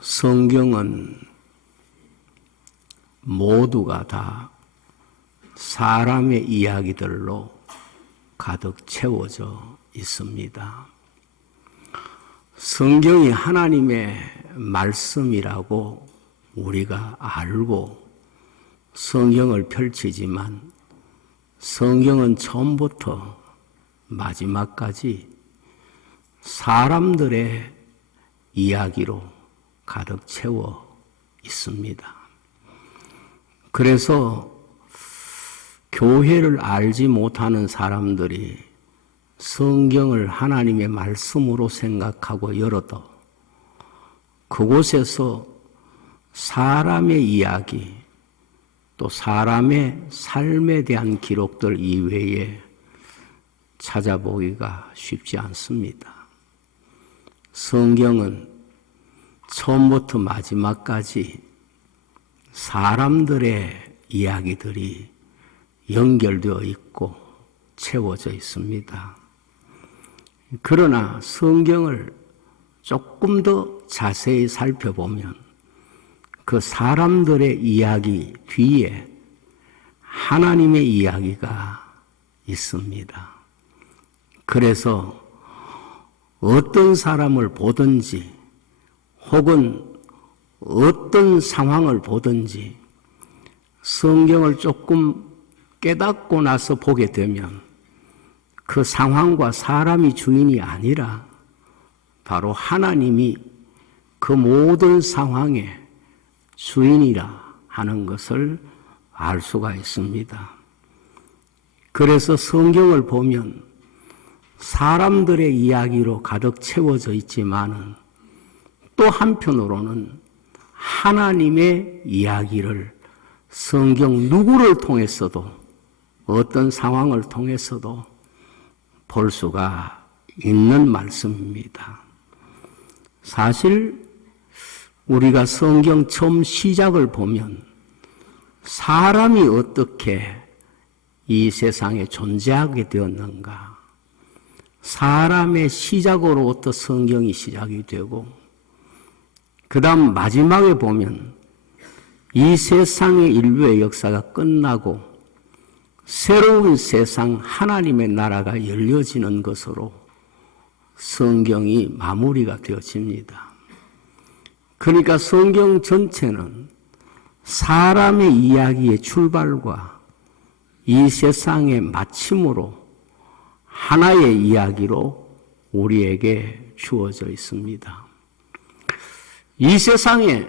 성경은 모두가 다 사람의 이야기들로 가득 채워져 있습니다. 성경이 하나님의 말씀이라고 우리가 알고 성경을 펼치지만 성경은 처음부터 마지막까지 사람들의 이야기로 가득 채워 있습니다. 그래서 교회를 알지 못하는 사람들이 성경을 하나님의 말씀으로 생각하고 열어도 그곳에서 사람의 이야기 또 사람의 삶에 대한 기록들 이외에 찾아보기가 쉽지 않습니다. 성경은 처음부터 마지막까지 사람들의 이야기들이 연결되어 있고 채워져 있습니다. 그러나 성경을 조금 더 자세히 살펴보면 그 사람들의 이야기 뒤에 하나님의 이야기가 있습니다. 그래서 어떤 사람을 보든지 혹은 어떤 상황을 보든지 성경을 조금 깨닫고 나서 보게 되면 그 상황과 사람이 주인이 아니라 바로 하나님이 그 모든 상황의 주인이라 하는 것을 알 수가 있습니다. 그래서 성경을 보면 사람들의 이야기로 가득 채워져 있지만은 또 한편으로는 하나님의 이야기를 성경 누구를 통해서도 어떤 상황을 통해서도 볼 수가 있는 말씀입니다. 사실 우리가 성경 처음 시작을 보면 사람이 어떻게 이 세상에 존재하게 되었는가, 사람의 시작으로부터 성경이 시작이 되고 그 다음 마지막에 보면 이 세상의 인류의 역사가 끝나고 새로운 세상 하나님의 나라가 열려지는 것으로 성경이 마무리가 되어집니다. 그러니까 성경 전체는 사람의 이야기의 출발과 이 세상의 마침으로 하나의 이야기로 우리에게 주어져 있습니다. 이 세상에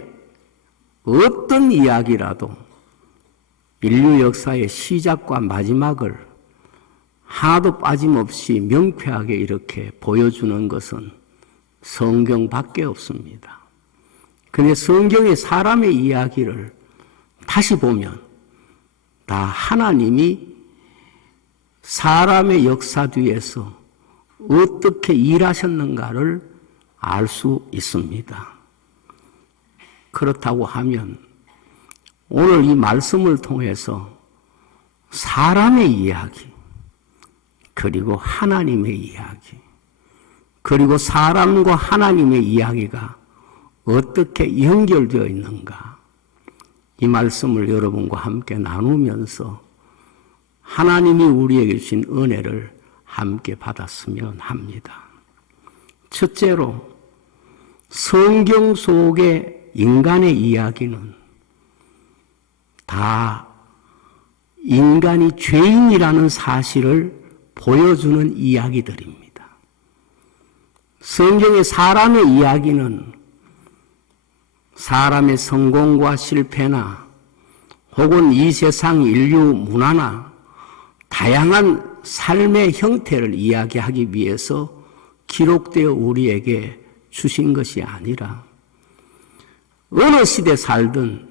어떤 이야기라도 인류 역사의 시작과 마지막을 하나도 빠짐없이 명쾌하게 이렇게 보여주는 것은 성경밖에 없습니다. 그런데 성경의 사람의 이야기를 다시 보면 다 하나님이 사람의 역사 뒤에서 어떻게 일하셨는가를 알 수 있습니다. 그렇다고 하면 오늘 이 말씀을 통해서 사람의 이야기, 그리고 하나님의 이야기, 그리고 사람과 하나님의 이야기가 어떻게 연결되어 있는가, 이 말씀을 여러분과 함께 나누면서 하나님이 우리에게 주신 은혜를 함께 받았으면 합니다. 첫째로, 성경 속의 인간의 이야기는 다 인간이 죄인이라는 사실을 보여주는 이야기들입니다. 성경의 사람의 이야기는 사람의 성공과 실패나 혹은 이 세상 인류 문화나 다양한 삶의 형태를 이야기하기 위해서 기록되어 우리에게 주신 것이 아니라 어느 시대 살든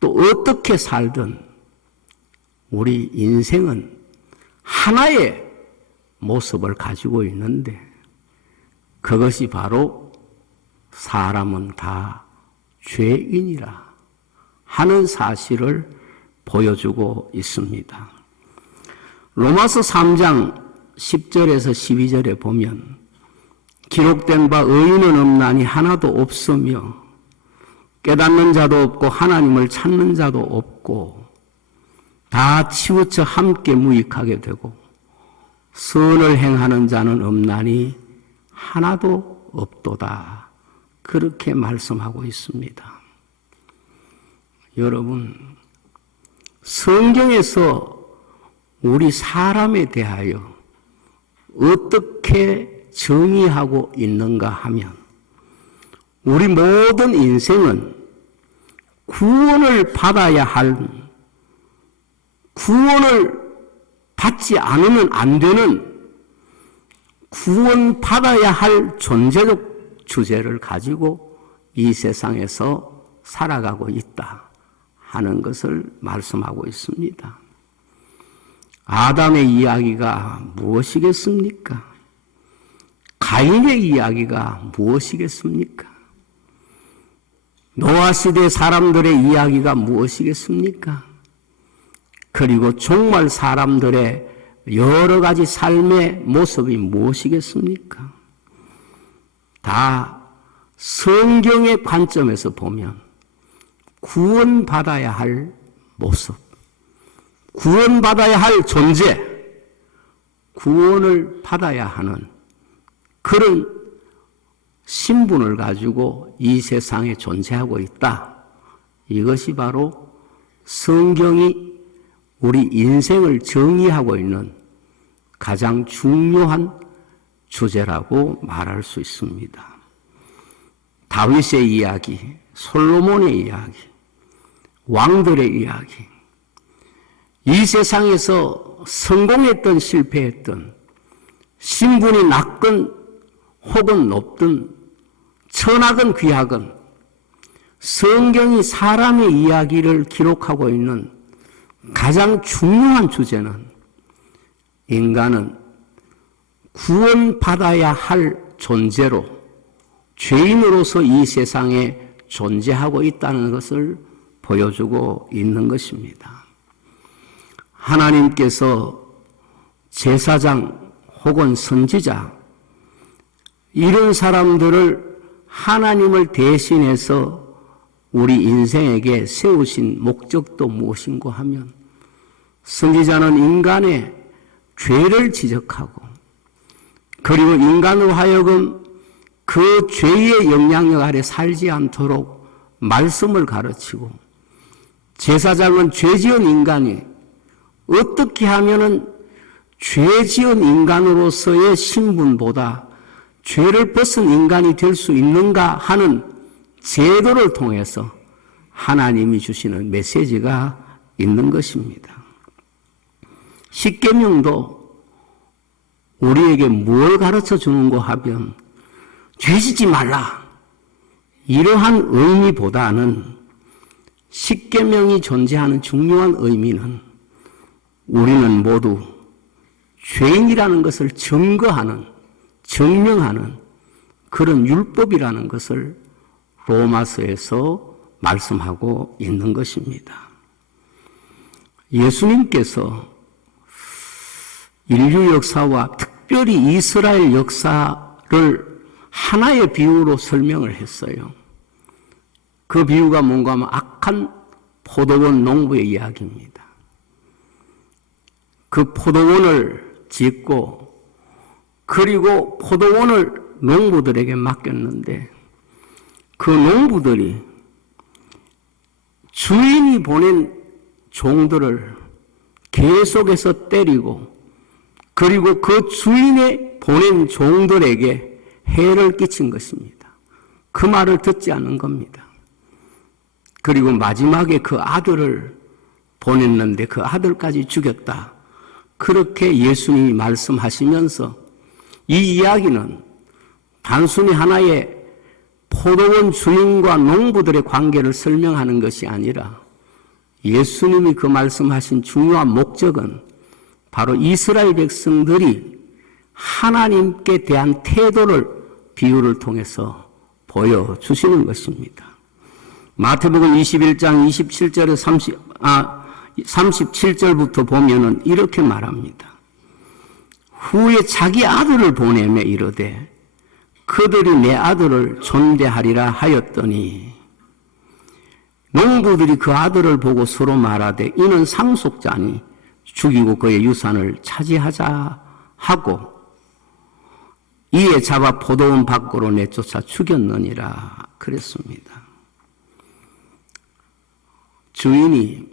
또 어떻게 살든 우리 인생은 하나의 모습을 가지고 있는데 그것이 바로 사람은 다 죄인이라 하는 사실을 보여주고 있습니다. 로마서 3장 10절에서 12절에 보면 기록된 바 의인은 없나니 하나도 없으며 깨닫는 자도 없고 하나님을 찾는 자도 없고 다 치우쳐 함께 무익하게 되고 선을 행하는 자는 없나니 하나도 없도다. 그렇게 말씀하고 있습니다. 여러분, 성경에서 우리 사람에 대하여 어떻게 정의하고 있는가 하면 우리 모든 인생은 구원을 받아야 할, 구원을 받지 않으면 안 되는, 구원받아야 할 존재적 주제를 가지고 이 세상에서 살아가고 있다 하는 것을 말씀하고 있습니다. 아담의 이야기가 무엇이겠습니까? 가인의 이야기가 무엇이겠습니까? 노아 시대 사람들의 이야기가 무엇이겠습니까? 그리고 종말 사람들의 여러 가지 삶의 모습이 무엇이겠습니까? 다 성경의 관점에서 보면 구원받아야 할 모습, 구원받아야 할 존재, 구원을 받아야 하는 그런 신분을 가지고 이 세상에 존재하고 있다. 이것이 바로 성경이 우리 인생을 정의하고 있는 가장 중요한 주제라고 말할 수 있습니다. 다윗의 이야기, 솔로몬의 이야기, 왕들의 이야기, 이 세상에서 성공했든 실패했든 신분이 낮건 혹은 높든 천하건 귀하건 성경이 사람의 이야기를 기록하고 있는 가장 중요한 주제는 인간은 구원받아야 할 존재로 죄인으로서 이 세상에 존재하고 있다는 것을 보여주고 있는 것입니다. 하나님께서 제사장 혹은 선지자 이런 사람들을 하나님을 대신해서 우리 인생에게 세우신 목적도 무엇인고 하면 선지자는 인간의 죄를 지적하고 그리고 인간으로 하여금 그 죄의 영향력 아래 살지 않도록 말씀을 가르치고 제사장은 죄지은 인간이 어떻게 하면은 죄지은 인간으로서의 신분보다 죄를 벗은 인간이 될 수 있는가 하는 제도를 통해서 하나님이 주시는 메시지가 있는 것입니다. 십계명도 우리에게 뭘 가르쳐 주는고 하면 죄짓지 말라 이러한 의미보다는 십계명이 존재하는 중요한 의미는 우리는 모두 죄인이라는 것을 증거하는 증명하는 그런 율법이라는 것을 로마서에서 말씀하고 있는 것입니다. 예수님께서 인류 역사와 특별히 이스라엘 역사를 하나의 비유로 설명을 했어요. 그 비유가 뭔가 하면 악한 포도원 농부의 이야기입니다. 그 포도원을 짓고 그리고 포도원을 농부들에게 맡겼는데 그 농부들이 주인이 보낸 종들을 계속해서 때리고 그리고 그 주인이 보낸 종들에게 해를 끼친 것입니다. 그 말을 듣지 않는 겁니다. 그리고 마지막에 그 아들을 보냈는데 그 아들까지 죽였다. 그렇게 예수님이 말씀하시면서 이 이야기는 단순히 하나의 포도원 주인과 농부들의 관계를 설명하는 것이 아니라 예수님이 그 말씀하신 중요한 목적은 바로 이스라엘 백성들이 하나님께 대한 태도를 비유를 통해서 보여주시는 것입니다. 마태복음 21장 27절에 37절부터 보면은 이렇게 말합니다. 후에 자기 아들을 보내매 이르되 그들이 내 아들을 존대하리라 하였더니 농부들이 그 아들을 보고 서로 말하되 이는 상속자니 죽이고 그의 유산을 차지하자 하고 이에 잡아 포도원 밖으로 내쫓아 죽였느니라 그랬습니다. 주인이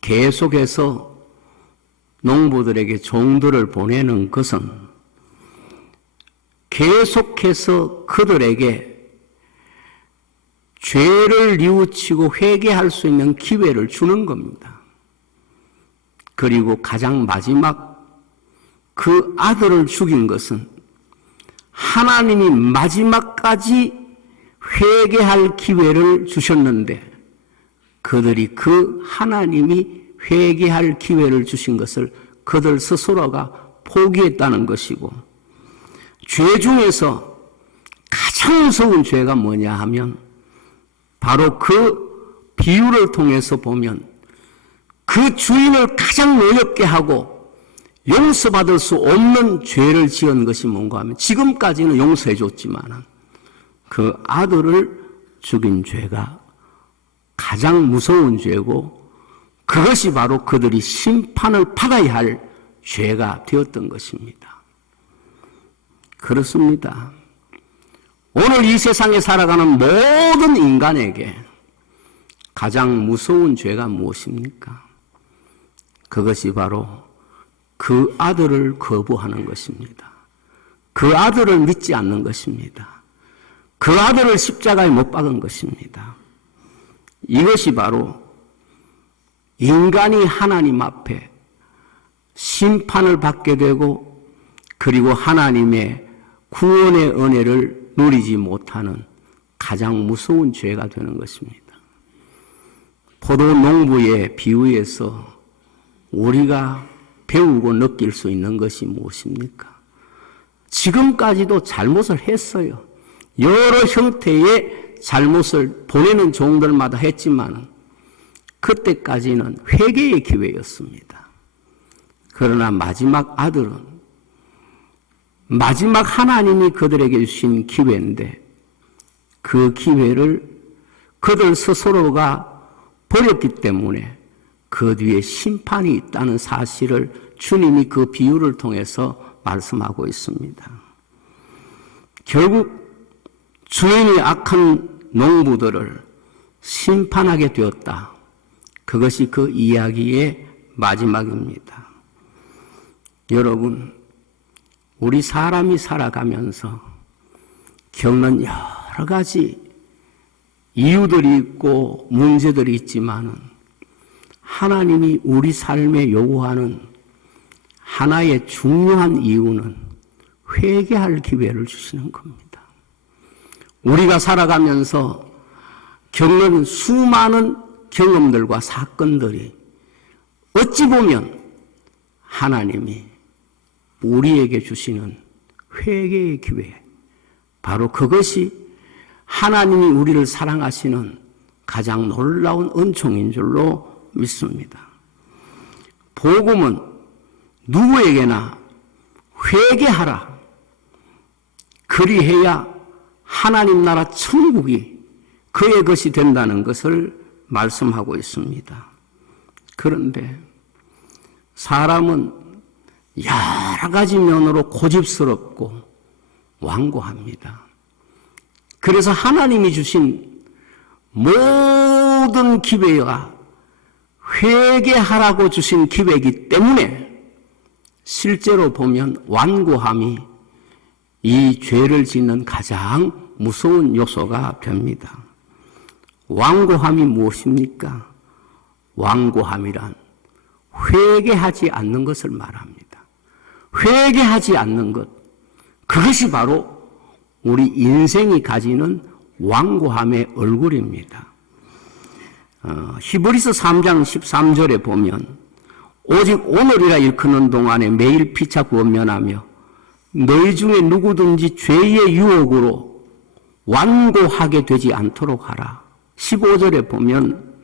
계속해서 농부들에게 종들을 보내는 것은 계속해서 그들에게 죄를 뉘우치고 회개할 수 있는 기회를 주는 겁니다. 그리고 가장 마지막 그 아들을 죽인 것은 하나님이 마지막까지 회개할 기회를 주셨는데 그들이 그 하나님이 회개할 기회를 주신 것을 그들 스스로가 포기했다는 것이고, 죄 중에서 가장 무서운 죄가 뭐냐 하면 바로 그 비유를 통해서 보면 그 주인을 가장 노엽게 하고 용서받을 수 없는 죄를 지은 것이 뭔가 하면 지금까지는 용서해 줬지만 그 아들을 죽인 죄가 가장 무서운 죄고 그것이 바로 그들이 심판을 받아야 할 죄가 되었던 것입니다. 그렇습니다. 오늘 이 세상에 살아가는 모든 인간에게 가장 무서운 죄가 무엇입니까? 그것이 바로 그 아들을 거부하는 것입니다. 그 아들을 믿지 않는 것입니다. 그 아들을 십자가에 못 박은 것입니다. 이것이 바로 인간이 하나님 앞에 심판을 받게 되고 그리고 하나님의 구원의 은혜를 누리지 못하는 가장 무서운 죄가 되는 것입니다. 포도 농부의 비유에서 우리가 배우고 느낄 수 있는 것이 무엇입니까? 지금까지도 잘못을 했어요. 여러 형태의 잘못을 보내는 종들마다 했지만 그때까지는 회개의 기회였습니다. 그러나 마지막 아들은 마지막 하나님이 그들에게 주신 기회인데 그 기회를 그들 스스로가 버렸기 때문에 그 뒤에 심판이 있다는 사실을 주님이 그 비유를 통해서 말씀하고 있습니다. 결국 주인이 악한 농부들을 심판하게 되었다. 그것이 그 이야기의 마지막입니다. 여러분, 우리 사람이 살아가면서 겪는 여러 가지 이유들이 있고 문제들이 있지만 하나님이 우리 삶에 요구하는 하나의 중요한 이유는 회개할 기회를 주시는 겁니다. 우리가 살아가면서 겪는 수많은 경험들과 사건들이 어찌 보면 하나님이 우리에게 주시는 회개의 기회, 바로 그것이 하나님이 우리를 사랑하시는 가장 놀라운 은총인 줄로 믿습니다. 복음은 누구에게나 회개하라. 그리해야 하나님 나라 천국이 그의 것이 된다는 것을 말씀하고 있습니다. 그런데 사람은 여러 가지 면으로 고집스럽고 완고합니다. 그래서 하나님이 주신 모든 기회가 회개하라고 주신 기회이기 때문에 실제로 보면 완고함이 이 죄를 짓는 가장 무서운 요소가 됩니다. 완고함이 무엇입니까? 완고함이란 회개하지 않는 것을 말합니다. 회개하지 않는 것, 그것이 바로 우리 인생이 가지는 완고함의 얼굴입니다. 히브리서 3장 13절에 보면 오직 오늘이라 일컫는 동안에 매일 피차 구원면하며 너희 중에 누구든지 죄의 유혹으로 완고하게 되지 않도록 하라. 15절에 보면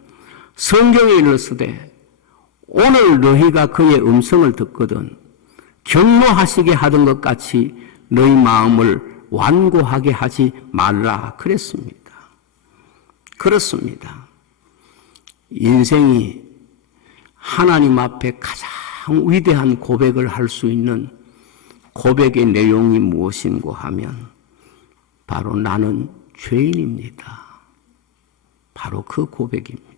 성경에 이르시되 오늘 너희가 그의 음성을 듣거든 경노하시게 하던 것 같이 너희 마음을 완고하게 하지 말라 그랬습니다. 그렇습니다. 인생이 하나님 앞에 가장 위대한 고백을 할 수 있는 고백의 내용이 무엇인고 하면 바로 나는 죄인입니다. 바로 그 고백입니다.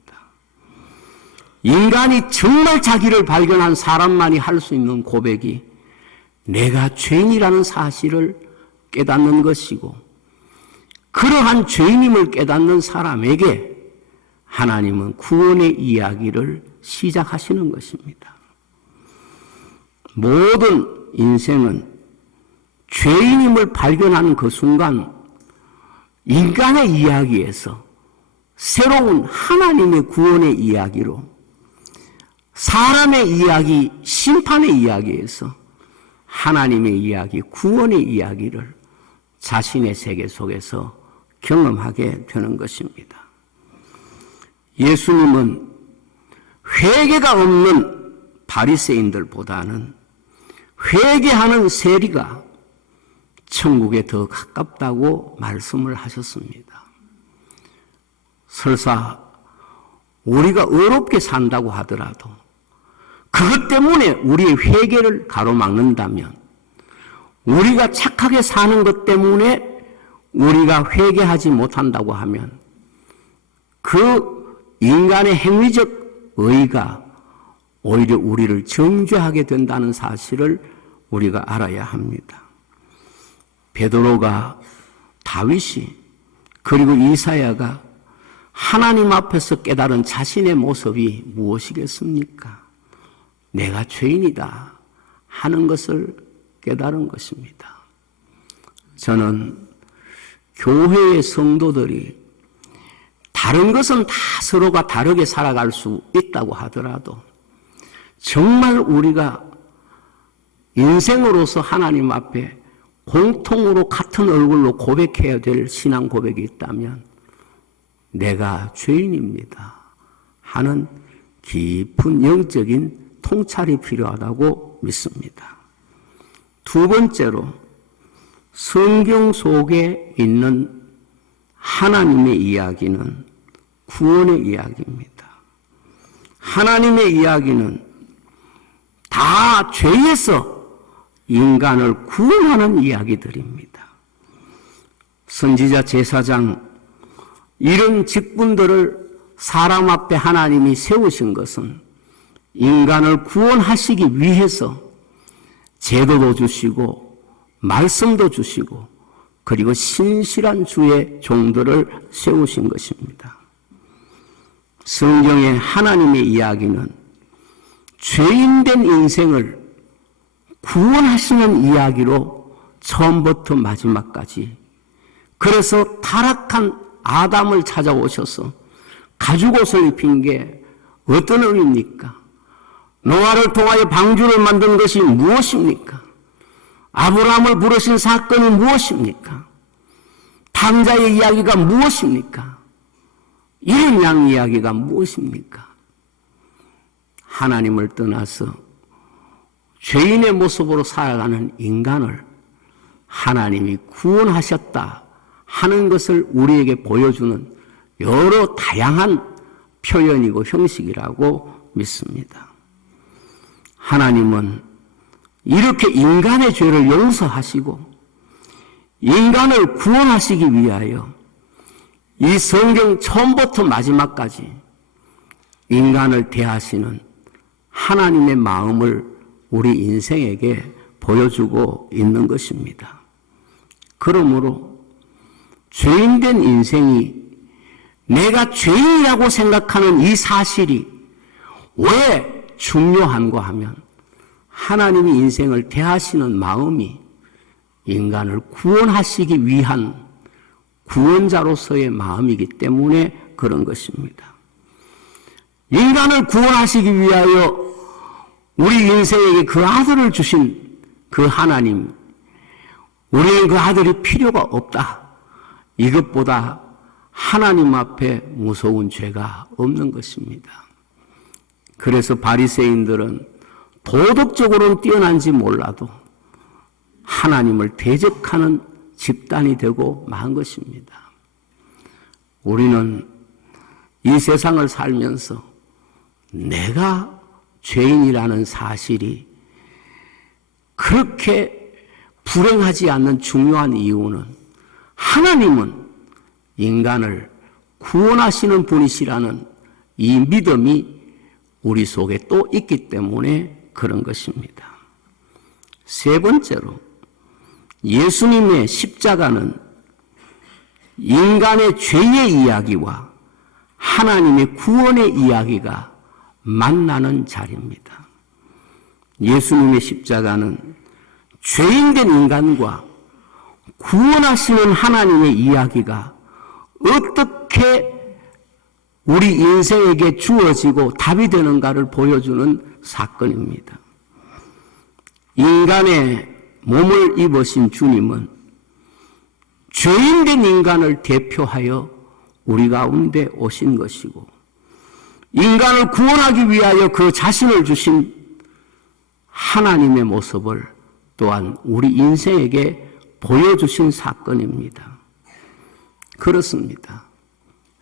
인간이 정말 자기를 발견한 사람만이 할 수 있는 고백이 내가 죄인이라는 사실을 깨닫는 것이고, 그러한 죄인임을 깨닫는 사람에게 하나님은 구원의 이야기를 시작하시는 것입니다. 모든 인생은 죄인임을 발견하는 그 순간 인간의 이야기에서 새로운 하나님의 구원의 이야기로, 사람의 이야기, 심판의 이야기에서 하나님의 이야기, 구원의 이야기를 자신의 세계 속에서 경험하게 되는 것입니다. 예수님은 회개가 없는 바리새인들보다는 회개하는 세리가 천국에 더 가깝다고 말씀을 하셨습니다. 설사 우리가 어렵게 산다고 하더라도 그것 때문에 우리의 회개를 가로막는다면, 우리가 착하게 사는 것 때문에 우리가 회개하지 못한다고 하면 그 인간의 행위적 의가 오히려 우리를 정죄하게 된다는 사실을 우리가 알아야 합니다. 베드로가, 다윗이, 그리고 이사야가 하나님 앞에서 깨달은 자신의 모습이 무엇이겠습니까? 내가 죄인이다 하는 것을 깨달은 것입니다. 저는 교회의 성도들이 다른 것은 다 서로가 다르게 살아갈 수 있다고 하더라도 정말 우리가 인생으로서 하나님 앞에 공통으로 같은 얼굴로 고백해야 될 신앙 고백이 있다면 내가 죄인입니다 하는 깊은 영적인 통찰이 필요하다고 믿습니다. 두 번째로, 성경 속에 있는 하나님의 이야기는 구원의 이야기입니다. 하나님의 이야기는 다 죄에서 인간을 구원하는 이야기들입니다. 선지자, 제사장, 이런 직분들을 사람 앞에 하나님이 세우신 것은 인간을 구원하시기 위해서 제도도 주시고 말씀도 주시고 그리고 신실한 주의 종들을 세우신 것입니다. 성경의 하나님의 이야기는 죄인된 인생을 구원하시는 이야기로 처음부터 마지막까지, 그래서 타락한 아담을 찾아오셔서 가죽옷을 입힌 게 어떤 의미입니까? 노아를 통하여 방주를 만든 것이 무엇입니까? 아브라함을 부르신 사건이 무엇입니까? 탕자의 이야기가 무엇입니까? 이런 양 이야기가 무엇입니까? 하나님을 떠나서 죄인의 모습으로 살아가는 인간을 하나님이 구원하셨다 하는 것을 우리에게 보여주는 여러 다양한 표현이고 형식이라고 믿습니다. 하나님은 이렇게 인간의 죄를 용서하시고 인간을 구원하시기 위하여 이 성경 처음부터 마지막까지 인간을 대하시는 하나님의 마음을 우리 인생에게 보여주고 있는 것입니다. 그러므로 죄인된 인생이 내가 죄인이라고 생각하는 이 사실이 왜 중요한가 하면 하나님이 인생을 대하시는 마음이 인간을 구원하시기 위한 구원자로서의 마음이기 때문에 그런 것입니다. 인간을 구원하시기 위하여 우리 인생에게 그 아들을 주신 그 하나님, 우리는 그 아들이 필요가 없다. 이것보다 하나님 앞에 무서운 죄가 없는 것입니다. 그래서 바리새인들은 도덕적으로는 뛰어난지 몰라도 하나님을 대적하는 집단이 되고 만 것입니다. 우리는 이 세상을 살면서 내가 죄인이라는 사실이 그렇게 불행하지 않는 중요한 이유는 하나님은 인간을 구원하시는 분이시라는 이 믿음이 우리 속에 또 있기 때문에 그런 것입니다. 세 번째로, 예수님의 십자가는 인간의 죄의 이야기와 하나님의 구원의 이야기가 만나는 자리입니다. 예수님의 십자가는 죄인된 인간과 구원하시는 하나님의 이야기가 어떻게 우리 인생에게 주어지고 답이 되는가를 보여주는 사건입니다. 인간의 몸을 입으신 주님은 죄인된 인간을 대표하여 우리 가운데 오신 것이고, 인간을 구원하기 위하여 그 자신을 주신 하나님의 모습을 또한 우리 인생에게 보여주신 사건입니다. 그렇습니다.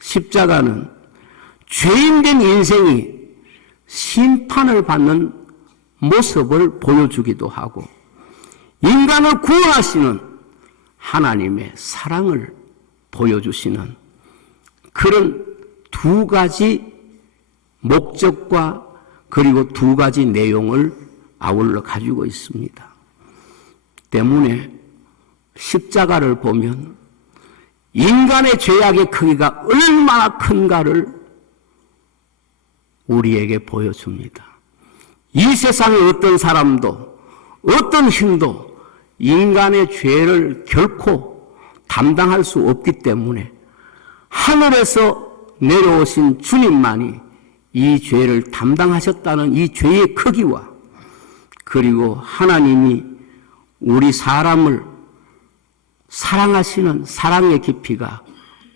십자가는 죄인된 인생이 심판을 받는 모습을 보여주기도 하고, 인간을 구원하시는 하나님의 사랑을 보여주시는 그런 두 가지 목적과 그리고 두 가지 내용을 아울러 가지고 있습니다. 때문에 십자가를 보면 인간의 죄악의 크기가 얼마나 큰가를 우리에게 보여줍니다. 이 세상의 어떤 사람도 어떤 힘도 인간의 죄를 결코 담당할 수 없기 때문에 하늘에서 내려오신 주님만이 이 죄를 담당하셨다는 이 죄의 크기와, 그리고 하나님이 우리 사람을 사랑하시는 사랑의 깊이가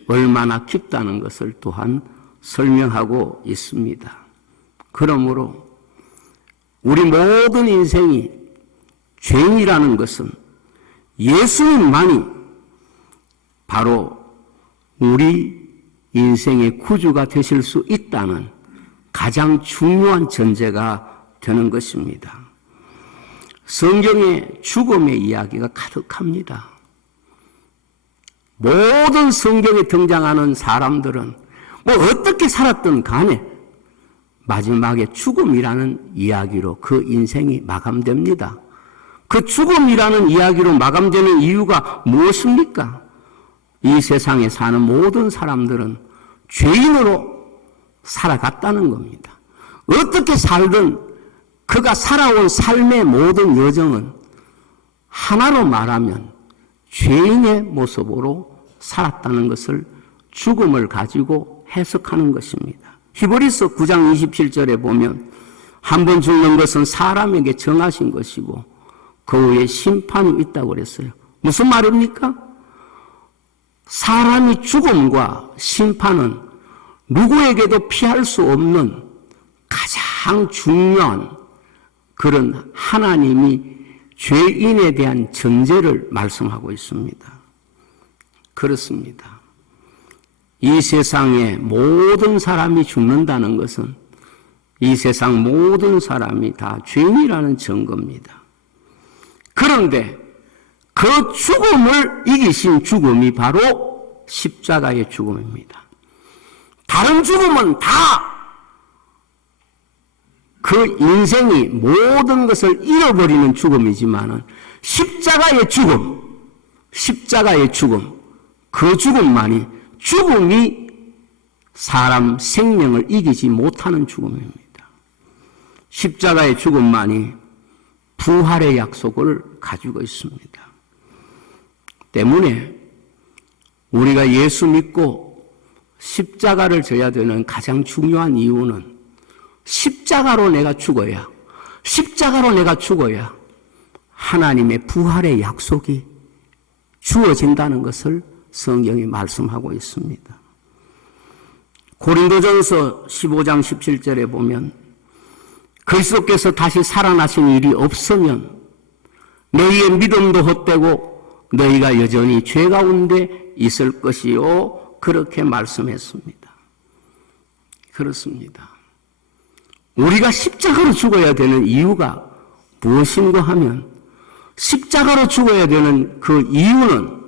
얼마나 깊다는 것을 또한 설명하고 있습니다. 그러므로 우리 모든 인생이 죄인이라는 것은 예수님만이 바로 우리 인생의 구주가 되실 수 있다는 가장 중요한 전제가 되는 것입니다. 성경에 죽음의 이야기가 가득합니다. 모든 성경에 등장하는 사람들은 뭐 어떻게 살았든 간에 마지막에 죽음이라는 이야기로 그 인생이 마감됩니다. 그 죽음이라는 이야기로 마감되는 이유가 무엇입니까? 이 세상에 사는 모든 사람들은 죄인으로 살아갔다는 겁니다. 어떻게 살든 그가 살아온 삶의 모든 여정은 하나로 말하면 죄인의 모습으로 살았다는 것을 죽음을 가지고 해석하는 것입니다. 히브리서 9장 27절에 보면 한 번 죽는 것은 사람에게 정하신 것이고 그 후에 심판이 있다고 그랬어요. 무슨 말입니까? 사람이 죽음과 심판은 누구에게도 피할 수 없는 가장 중요한 그런 하나님이 죄인에 대한 전제를 말씀하고 있습니다. 그렇습니다. 이 세상에 모든 사람이 죽는다는 것은 이 세상 모든 사람이 다 죄인이라는 증거입니다. 그런데 그 죽음을 이기신 죽음이 바로 십자가의 죽음입니다. 다른 죽음은 다 그 인생이 모든 것을 잃어버리는 죽음이지만은 십자가의 죽음, 그 죽음만이 죽음이 사람 생명을 이기지 못하는 죽음입니다. 십자가의 죽음만이 부활의 약속을 가지고 있습니다. 때문에 우리가 예수 믿고 십자가를 져야 되는 가장 중요한 이유는 십자가로 내가 죽어야 하나님의 부활의 약속이 주어진다는 것을 성경이 말씀하고 있습니다. 고린도전서 15장 17절에 보면 그리스도께서 다시 살아나신 일이 없으면 너희의 믿음도 헛되고 너희가 여전히 죄 가운데 있을 것이요, 그렇게 말씀했습니다. 그렇습니다. 우리가 십자가로 죽어야 되는 이유가 무엇인가 하면 십자가로 죽어야 되는 그 이유는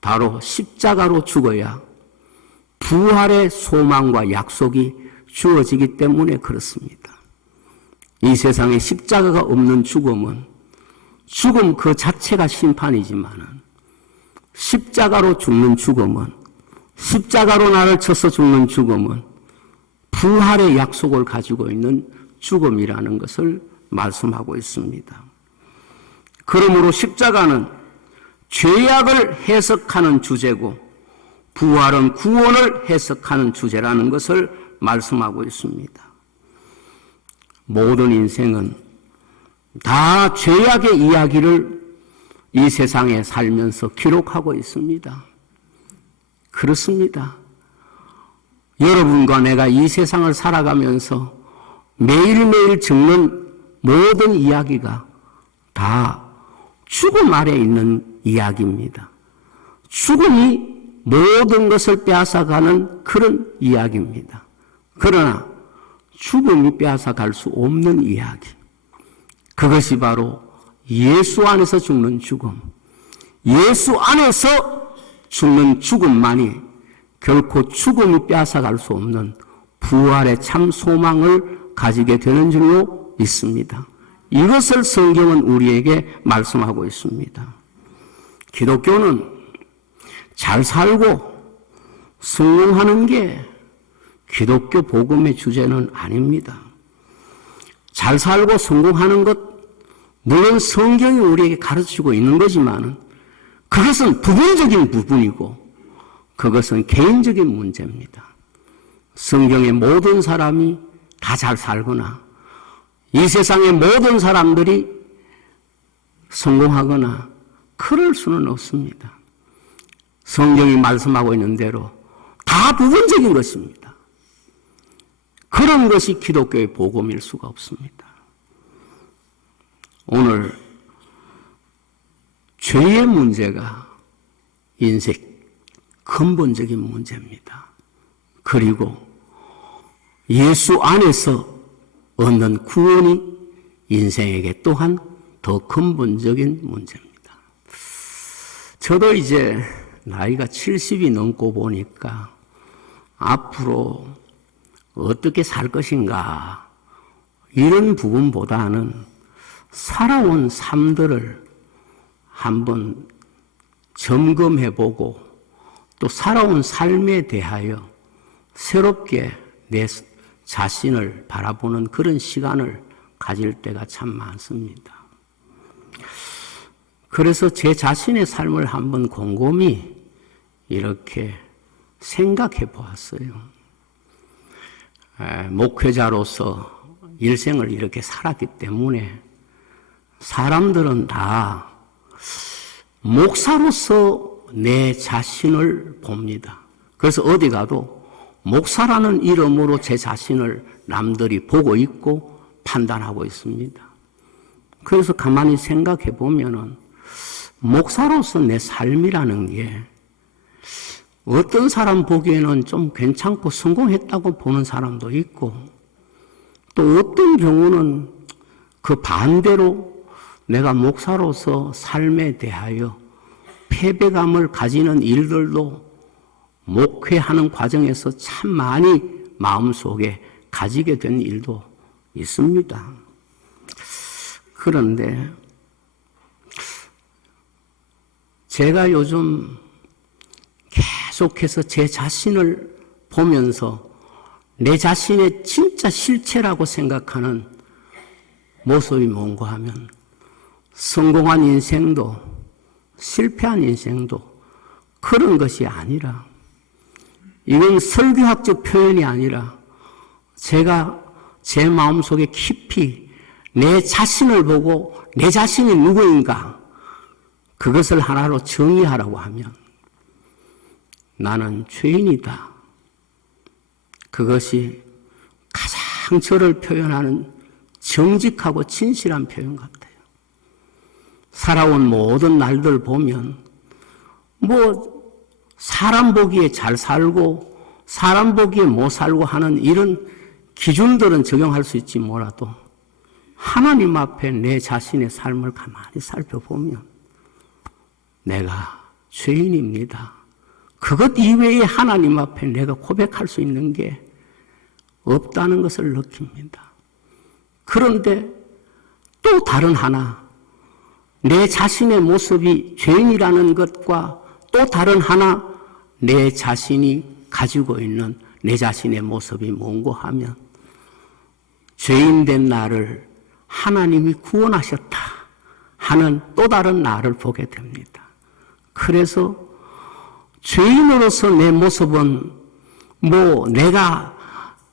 바로 십자가로 죽어야 부활의 소망과 약속이 주어지기 때문에 그렇습니다. 이 세상에 십자가가 없는 죽음은 죽음 그 자체가 심판이지만은 십자가로 죽는 죽음은 십자가로 나를 쳐서 죽는 죽음은 부활의 약속을 가지고 있는 죽음이라는 것을 말씀하고 있습니다. 그러므로 십자가는 죄악을 해석하는 주제고 부활은 구원을 해석하는 주제라는 것을 말씀하고 있습니다. 모든 인생은 다 죄악의 이야기를 이 세상에 살면서 기록하고 있습니다. 그렇습니다. 여러분과 내가 이 세상을 살아가면서 매일매일 적는 모든 이야기가 다 죽음 아래 있는 이야기입니다. 죽음이 모든 것을 빼앗아가는 그런 이야기입니다. 그러나 죽음이 빼앗아갈 수 없는 이야기. 그것이 바로 예수 안에서 죽는 죽음. 예수 안에서 죽는 죽음만이 결코 죽음이 빼앗아갈 수 없는 부활의 참 소망을 가지게 되는 줄로 믿습니다. 이것을 성경은 우리에게 말씀하고 있습니다. 기독교는 잘 살고 성공하는 게 기독교 복음의 주제는 아닙니다. 잘 살고 성공하는 것, 물론 성경이 우리에게 가르치고 있는 거지만 그것은 부분적인 부분이고 그것은 개인적인 문제입니다. 성경의 모든 사람이 다 잘 살거나 이 세상의 모든 사람들이 성공하거나 그럴 수는 없습니다. 성경이 말씀하고 있는 대로 다 부분적인 것입니다. 그런 것이 기독교의 복음일 수가 없습니다. 오늘 죄의 문제가 인생 근본적인 문제입니다. 그리고 예수 안에서 얻는 구원이 인생에게 또한 더 근본적인 문제입니다. 저도 이제 나이가 70이 넘고 보니까 앞으로 어떻게 살 것인가 이런 부분보다는 살아온 삶들을 한번 점검해보고 또 살아온 삶에 대하여 새롭게 내 자신을 바라보는 그런 시간을 가질 때가 참 많습니다. 그래서 제 자신의 삶을 한번 곰곰이 이렇게 생각해 보았어요. 목회자로서 일생을 이렇게 살았기 때문에 사람들은 다 목사로서 내 자신을 봅니다. 그래서 어디 가도 목사라는 이름으로 제 자신을 남들이 보고 있고 판단하고 있습니다. 그래서 가만히 생각해 보면은 목사로서 내 삶이라는 게 어떤 사람 보기에는 좀 괜찮고 성공했다고 보는 사람도 있고 또 어떤 경우는 그 반대로 내가 목사로서 삶에 대하여 패배감을 가지는 일들도 목회하는 과정에서 참 많이 마음속에 가지게 된 일도 있습니다. 그런데 제가 요즘 계속해서 제 자신을 보면서 내 자신의 진짜 실체라고 생각하는 모습이 뭔가 하면 성공한 인생도 실패한 인생도 그런 것이 아니라 이건 설교학적 표현이 아니라 제가 제 마음속에 깊이 내 자신을 보고 내 자신이 누구인가 그것을 하나로 정의하라고 하면 나는 죄인이다. 그것이 가장 저를 표현하는 정직하고 진실한 표현 같아요. 살아온 모든 날들 보면 사람 보기에 잘 살고 사람 보기에 못 살고 하는 이런 기준들은 적용할 수 있지 뭐라도 하나님 앞에 내 자신의 삶을 가만히 살펴보면 내가 죄인입니다. 그것 이외에 하나님 앞에 내가 고백할 수 있는 게 없다는 것을 느낍니다. 그런데 또 다른 하나, 내 자신의 모습이 죄인이라는 것과 또 다른 하나, 내 자신이 가지고 있는 내 자신의 모습이 뭔고 하면 죄인된 나를 하나님이 구원하셨다 하는 또 다른 나를 보게 됩니다. 그래서 죄인으로서 내 모습은 뭐 내가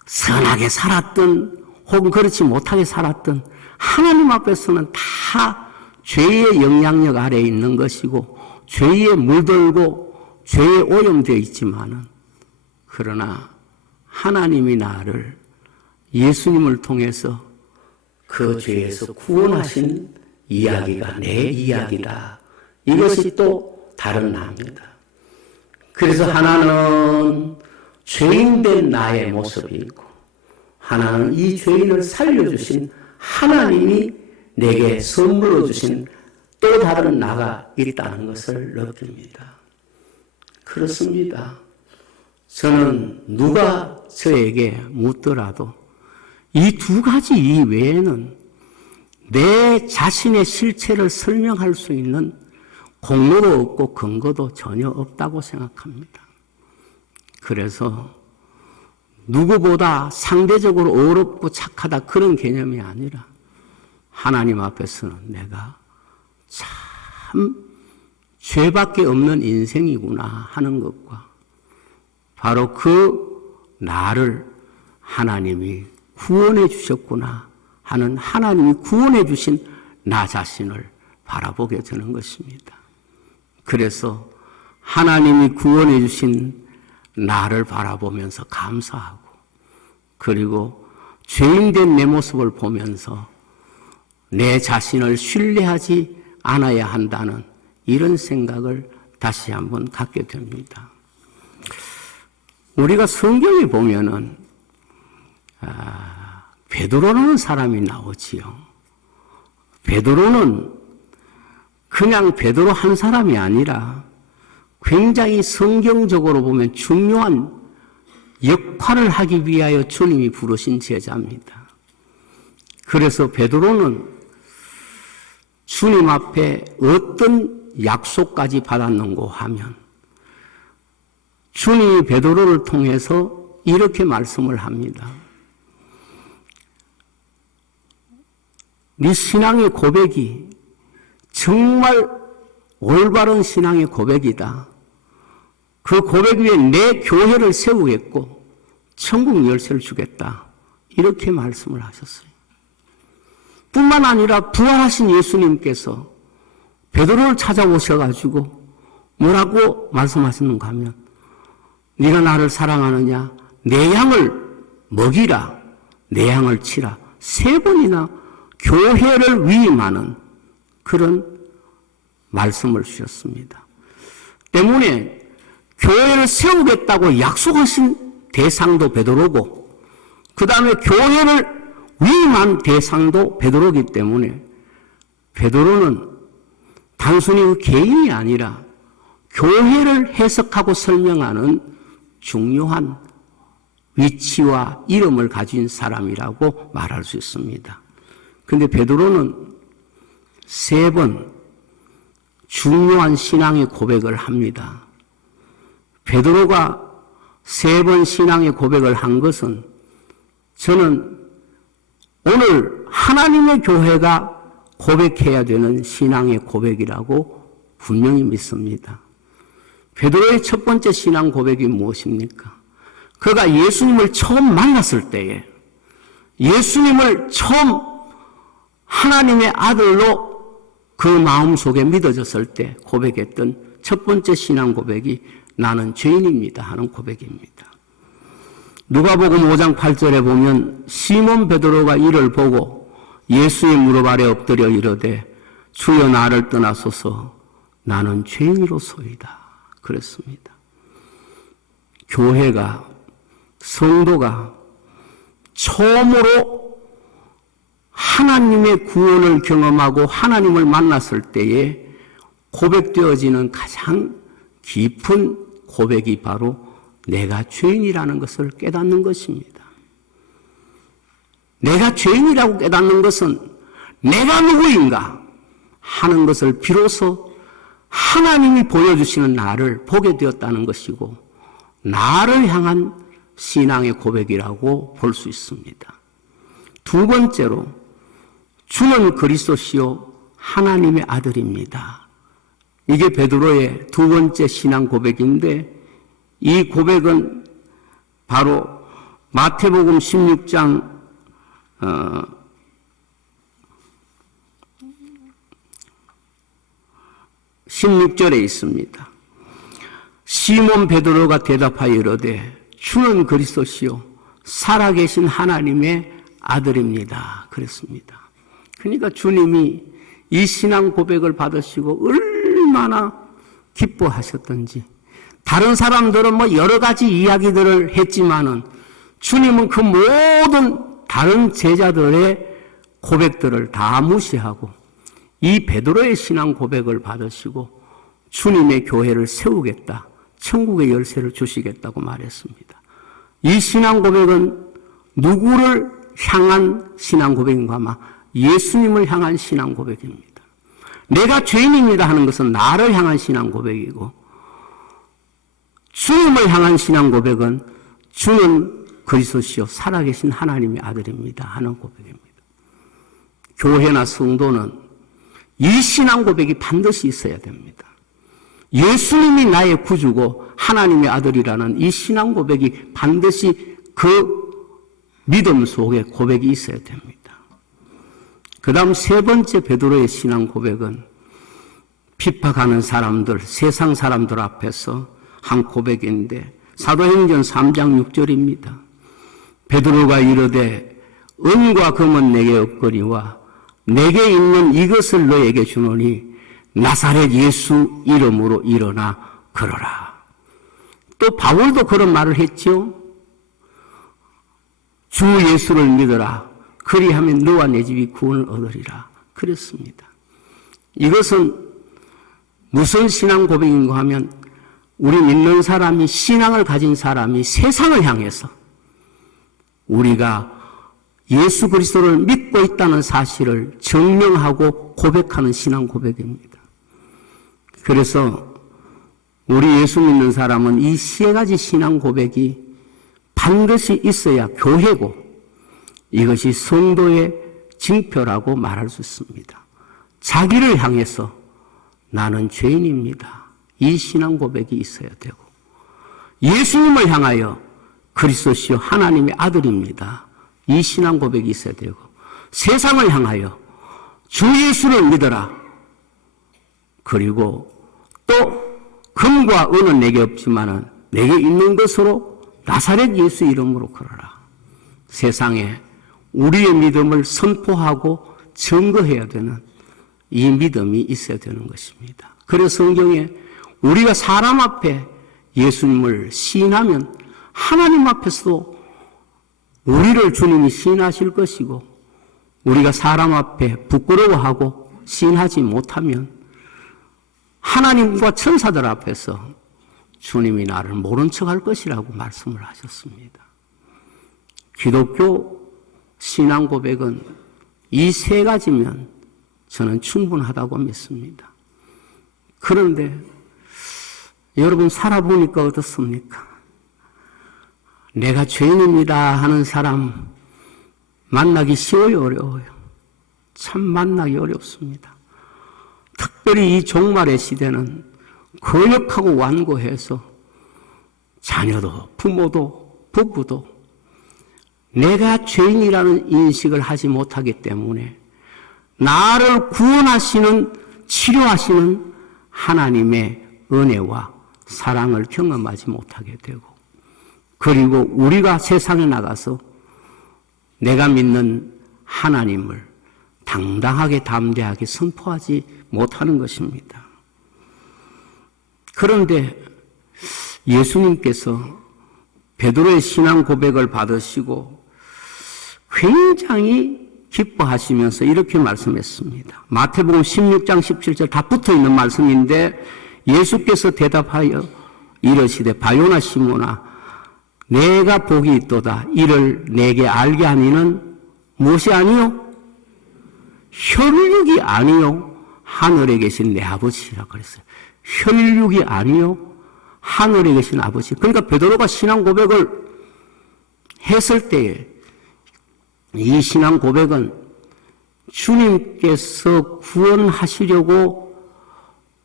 선하게 살았든 혹은 그렇지 못하게 살았든 하나님 앞에서는 다 죄의 영향력 아래에 있는 것이고 죄에 물들고 죄에 오염되어 있지만은 그러나 하나님이 나를 예수님을 통해서 그 죄에서 구원하신 이야기가 내 이야기다. 이것이 또 다른 나입니다. 그래서 하나는 죄인된 나의 모습이 있고 하나는 이 죄인을 살려주신 하나님이 내게 선물로 주신 또 다른 나가 있다는 것을 느낍니다. 그렇습니다. 저는 누가 저에게 묻더라도 이 두 가지 이외에는 내 자신의 실체를 설명할 수 있는 공로도 없고 근거도 전혀 없다고 생각합니다. 그래서 누구보다 상대적으로 어렵고 착하다 그런 개념이 아니라 하나님 앞에서는 내가 참 죄밖에 없는 인생이구나 하는 것과 바로 그 나를 하나님이 구원해 주셨구나 하는 하나님이 구원해 주신 나 자신을 바라보게 되는 것입니다. 그래서 하나님이 구원해 주신 나를 바라보면서 감사하고 그리고 죄인된 내 모습을 보면서 내 자신을 신뢰하지 않아야 한다는 이런 생각을 다시 한번 갖게 됩니다. 우리가 성경에 보면은 베드로라는 사람이 나오지요. 베드로는 그냥 베드로 한 사람이 아니라 굉장히 성경적으로 보면 중요한 역할을 하기 위하여 주님이 부르신 제자입니다. 그래서 베드로는 주님 앞에 어떤 약속까지 받았는고 하면 주님이 베드로를 통해서 이렇게 말씀을 합니다. 네 신앙의 고백이 정말 올바른 신앙의 고백이다. 그 고백 위에 내 교회를 세우겠고 천국 열쇠를 주겠다. 이렇게 말씀을 하셨어요. 뿐만 아니라 부활하신 예수님께서 베드로를 찾아오셔가지고 뭐라고 말씀하시는가 하면 네가 나를 사랑하느냐? 내 양을 먹이라. 내 양을 치라. 3번이나 교회를 위임하는 그런 말씀을 주셨습니다. 때문에 교회를 세우겠다고 약속하신 대상도 베드로고 그 다음에 교회를 위임한 대상도 베드로이기 때문에 베드로는 단순히 그 개인이 아니라 교회를 해석하고 설명하는 중요한 위치와 이름을 가진 사람이라고 말할 수 있습니다. 그런데 베드로는 3번 중요한 신앙의 고백을 합니다. 베드로가 3번 신앙의 고백을 한 것은 저는 오늘 하나님의 교회가 고백해야 되는 신앙의 고백이라고 분명히 믿습니다. 베드로의 첫 번째 신앙 고백이 무엇입니까? 그가 예수님을 처음 만났을 때에 예수님을 처음 하나님의 아들로 그 마음속에 믿어졌을 때 고백했던 첫 번째 신앙 고백이 나는 죄인입니다 하는 고백입니다. 누가복음 5장 8절에 보면 시몬 베드로가 이를 보고 예수의 무릎 아래 엎드려 이르되 주여 나를 떠나소서 나는 죄인이로소이다 그랬습니다. 교회가 성도가 처음으로 하나님의 구원을 경험하고 하나님을 만났을 때에 고백되어지는 가장 깊은 고백이 바로 내가 죄인이라는 것을 깨닫는 것입니다. 내가 죄인이라고 깨닫는 것은 내가 누구인가 하는 것을 비로소 하나님이 보여주시는 나를 보게 되었다는 것이고 나를 향한 신앙의 고백이라고 볼 수 있습니다. 두 번째로 주는 그리스도시요 하나님의 아들입니다. 이게 베드로의 두 번째 신앙 고백인데 이 고백은 바로 마태복음 16장 16절에 있습니다. 시몬 베드로가 대답하여 이르되 주는 그리스도시요 살아계신 하나님의 아들입니다. 그랬습니다. 그러니까 주님이 이 신앙 고백을 받으시고 얼마나 기뻐하셨던지 다른 사람들은 뭐 여러 가지 이야기들을 했지만은 주님은 그 모든 다른 제자들의 고백들을 다 무시하고 이 베드로의 신앙 고백을 받으시고 주님의 교회를 세우겠다. 천국의 열쇠를 주시겠다고 말했습니다. 이 신앙 고백은 누구를 향한 신앙 고백인가 하면 예수님을 향한 신앙 고백입니다. 내가 죄인입니다 하는 것은 나를 향한 신앙 고백이고 주님을 향한 신앙 고백은 주는 그리스도시요 살아계신 하나님의 아들입니다 하는 고백입니다. 교회나 성도는 이 신앙 고백이 반드시 있어야 됩니다. 예수님이 나의 구주고 하나님의 아들이라는 이 신앙 고백이 반드시 그 믿음 속에 고백이 있어야 됩니다. 그 다음 세 번째 베드로의 신앙 고백은 핍박하는 사람들, 세상 사람들 앞에서 한 고백인데 사도행전 3장 6절입니다. 베드로가 이르되 은과 금은 내게 없거니와 내게 있는 이것을 너에게 주노니 나사렛 예수 이름으로 일어나 걸어라. 또 바울도 그런 말을 했죠. 주 예수를 믿어라. 그리하면 너와 내 집이 구원을 얻으리라. 그랬습니다. 이것은 무슨 신앙 고백인가 하면 우리 믿는 사람이 신앙을 가진 사람이 세상을 향해서 우리가 예수 그리스도를 믿고 있다는 사실을 증명하고 고백하는 신앙 고백입니다. 그래서 우리 예수 믿는 사람은 이 세 가지 신앙 고백이 반드시 있어야 교회고 이것이 성도의 징표라고 말할 수 있습니다. 자기를 향해서 나는 죄인입니다. 이 신앙 고백이 있어야 되고 예수님을 향하여 그리스도시요 하나님의 아들입니다. 이 신앙 고백이 있어야 되고 세상을 향하여 주 예수를 믿어라. 그리고 또 금과 은은 내게 없지만은 내게 있는 것으로 나사렛 예수 이름으로 걸어라. 세상에 우리의 믿음을 선포하고 증거해야 되는 이 믿음이 있어야 되는 것입니다. 그래서 성경에 우리가 사람 앞에 예수님을 시인하면 하나님 앞에서도 우리를 주님이 시인하실 것이고 우리가 사람 앞에 부끄러워하고 시인하지 못하면 하나님과 천사들 앞에서 주님이 나를 모른 척할 것이라고 말씀을 하셨습니다. 기독교 신앙 고백은 이 세 가지면 저는 충분하다고 믿습니다. 그런데 여러분 살아보니까 어떻습니까? 내가 죄인입니다 하는 사람 만나기 쉬워요, 어려워요? 참 만나기 어렵습니다. 특별히 이 종말의 시대는 거역하고 완고해서 자녀도 부모도 부부도 내가 죄인이라는 인식을 하지 못하기 때문에 나를 구원하시는 치료하시는 하나님의 은혜와 사랑을 경험하지 못하게 되고 그리고 우리가 세상에 나가서 내가 믿는 하나님을 당당하게 담대하게 선포하지 못하는 것입니다. 그런데 예수님께서 베드로의 신앙 고백을 받으시고 굉장히 기뻐하시면서 이렇게 말씀했습니다. 마태복음 16장 17절 다 붙어있는 말씀인데 예수께서 대답하여 이르시되 바요나 시몬아 내가 복이 있도다. 이를 내게 알게 하니는 무엇이 아니요? 혈육이 아니요 하늘에 계신 내 아버지라 그랬어요. 혈육이 아니요 하늘에 계신 아버지. 그러니까 베드로가 신앙 고백을 했을 때에 이 신앙 고백은 주님께서 구원하시려고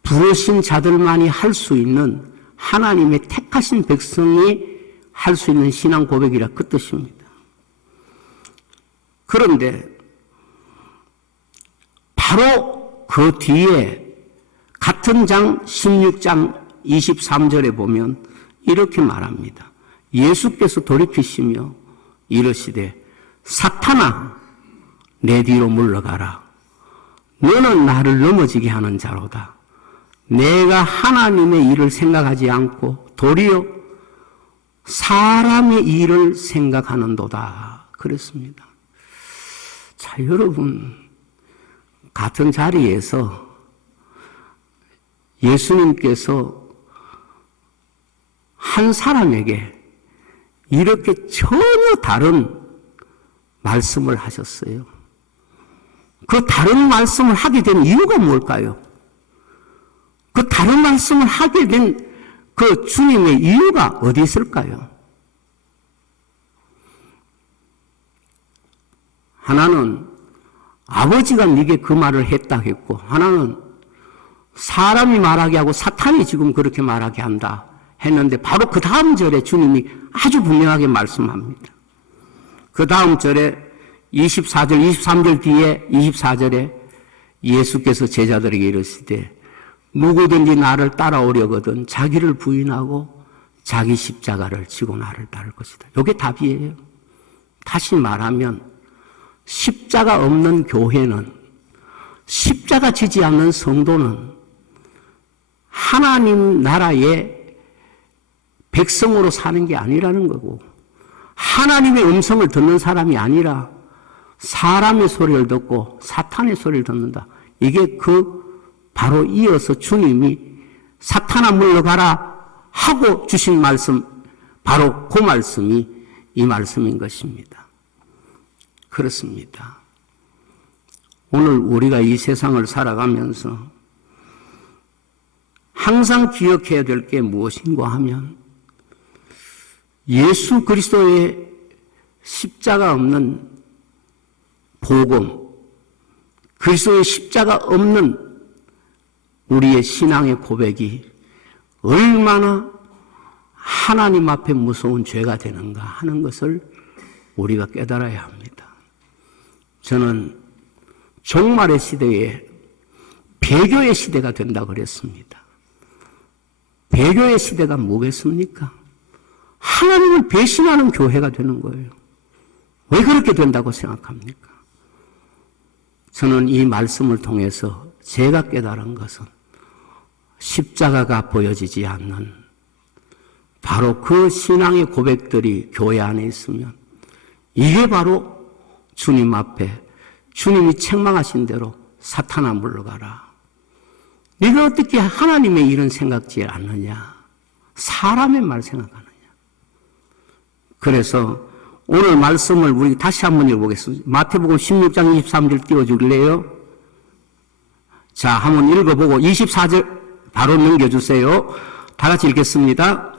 부르신 자들만이 할 수 있는 하나님의 택하신 백성이 할 수 있는 신앙 고백이라 그 뜻입니다. 그런데 바로 그 뒤에 같은 장 16장 23절에 보면 이렇게 말합니다. 예수께서 돌이키시며 이르시되 사탄아 내 뒤로 물러가라. 너는 나를 넘어지게 하는 자로다. 내가 하나님의 일을 생각하지 않고 도리어 사람의 일을 생각하는도다. 그랬습니다. 자, 여러분 같은 자리에서 예수님께서 한 사람에게 이렇게 전혀 다른 말씀을 하셨어요. 그 다른 말씀을 하게 된 이유가 뭘까요? 그 다른 말씀을 하게 된 그 주님의 이유가 어디 있을까요? 하나는 아버지가 네게 그 말을 했다 했고, 하나는 사람이 말하게 하고 사탄이 지금 그렇게 말하게 한다 했는데 바로 그 다음 절에 주님이 아주 분명하게 말씀합니다. 그 다음 절에 24절, 23절 뒤에 24절에 예수께서 제자들에게 이르시되 누구든지 나를 따라오려거든 자기를 부인하고 자기 십자가를 지고 나를 따를 것이다. 이게 답이에요. 다시 말하면 십자가 없는 교회는, 십자가 지지 않는 성도는 하나님 나라의 백성으로 사는 게 아니라는 거고, 하나님의 음성을 듣는 사람이 아니라 사람의 소리를 듣고 사탄의 소리를 듣는다. 이게 바로 이어서 주님이 사탄아 물러가라 하고 주신 말씀, 바로 그 말씀이 이 말씀인 것입니다. 그렇습니다. 오늘 우리가 이 세상을 살아가면서 항상 기억해야 될 게 무엇인가 하면 예수 그리스도의 십자가 없는 복음, 그리스도의 십자가 없는 우리의 신앙의 고백이 얼마나 하나님 앞에 무서운 죄가 되는가 하는 것을 우리가 깨달아야 합니다. 저는 종말의 시대에 배교의 시대가 된다고 그랬습니다. 배교의 시대가 뭐겠습니까? 하나님을 배신하는 교회가 되는 거예요. 왜 그렇게 된다고 생각합니까? 저는 이 말씀을 통해서 제가 깨달은 것은 십자가가 보여지지 않는 바로 그 신앙의 고백들이 교회 안에 있으면 이게 바로 주님 앞에 주님이 책망하신 대로 사탄아 물러가라. 네가 어떻게 하나님의 일은 생각지 않느냐? 사람의 말 생각하느냐? 그래서 오늘 말씀을 우리 다시 한번 읽어보겠습니다. 마태복음 16장 23절 띄워줄래요? 자, 한번 읽어보고 24절 바로 넘겨주세요. 다 같이 읽겠습니다.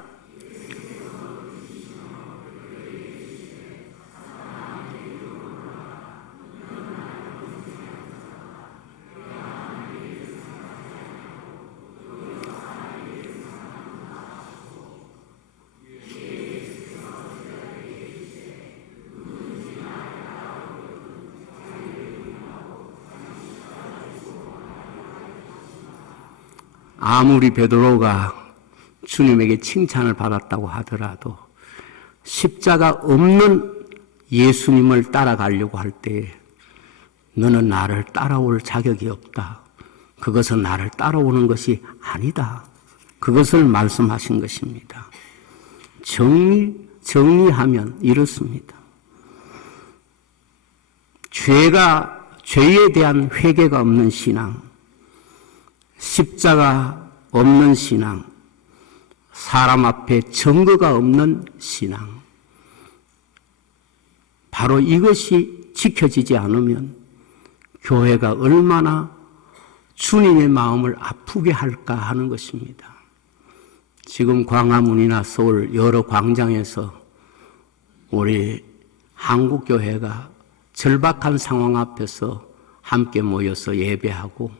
아무리 베드로가 주님에게 칭찬을 받았다고 하더라도 십자가 없는 예수님을 따라가려고 할 때 너는 나를 따라올 자격이 없다. 그것은 나를 따라오는 것이 아니다. 그것을 말씀하신 것입니다. 정리 정리하면 이렇습니다. 죄에 대한 회개가 없는 신앙, 십자가 없는 신앙, 사람 앞에 증거가 없는 신앙. 바로 이것이 지켜지지 않으면 교회가 얼마나 주님의 마음을 아프게 할까 하는 것입니다. 지금 광화문이나 서울 여러 광장에서 우리 한국교회가 절박한 상황 앞에서 함께 모여서 예배하고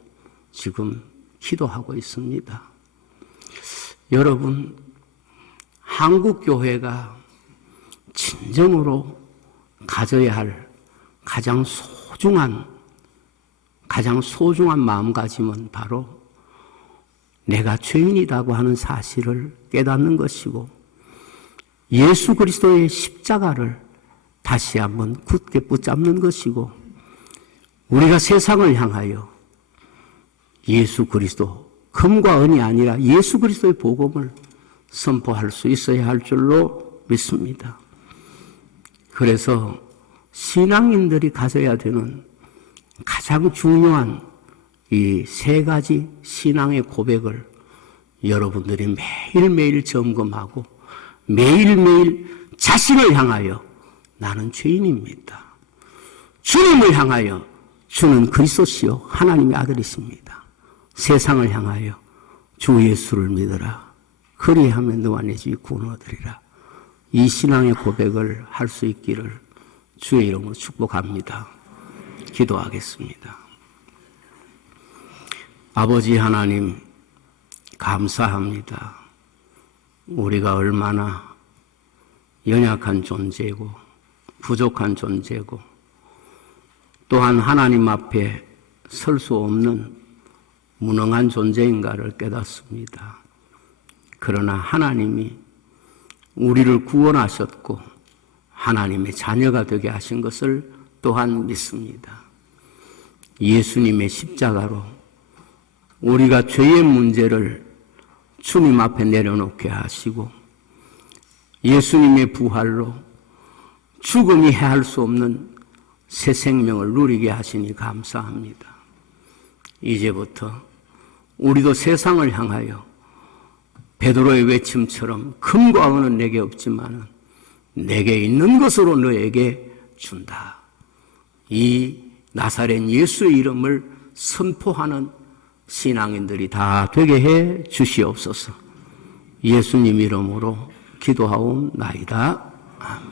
지금 기도하고 있습니다. 여러분, 한국교회가 진정으로 가져야 할 가장 소중한 마음가짐은 바로 내가 죄인이라고 하는 사실을 깨닫는 것이고 예수 그리스도의 십자가를 다시 한번 굳게 붙잡는 것이고 우리가 세상을 향하여 예수 그리스도, 금과 은이 아니라 예수 그리스도의 복음을 선포할 수 있어야 할 줄로 믿습니다. 그래서 신앙인들이 가져야 되는 가장 중요한 이 세 가지 신앙의 고백을 여러분들이 매일매일 점검하고 매일매일 자신을 향하여 나는 죄인입니다. 주님을 향하여 주는 그리스도시요 하나님의 아들이십니다. 세상을 향하여 주 예수를 믿어라. 그리하면 너와 내 집이 구원 얻으리라. 이 신앙의 고백을 할 수 있기를 주의 이름으로 축복합니다. 기도하겠습니다. 아버지 하나님, 감사합니다. 우리가 얼마나 연약한 존재고 부족한 존재고 또한 하나님 앞에 설 수 없는 무능한 존재인가를 깨닫습니다. 그러나 하나님이 우리를 구원하셨고 하나님의 자녀가 되게 하신 것을 또한 믿습니다. 예수님의 십자가로 우리가 죄의 문제를 주님 앞에 내려놓게 하시고 예수님의 부활로 죽음이 해할 수 없는 새 생명을 누리게 하시니 감사합니다. 이제부터 우리도 세상을 향하여 베드로의 외침처럼 금과 은은 내게 없지만 내게 있는 것으로 너에게 준다. 이 나사렛 예수의 이름을 선포하는 신앙인들이 다 되게 해 주시옵소서. 예수님 이름으로 기도하옵나이다. 아멘.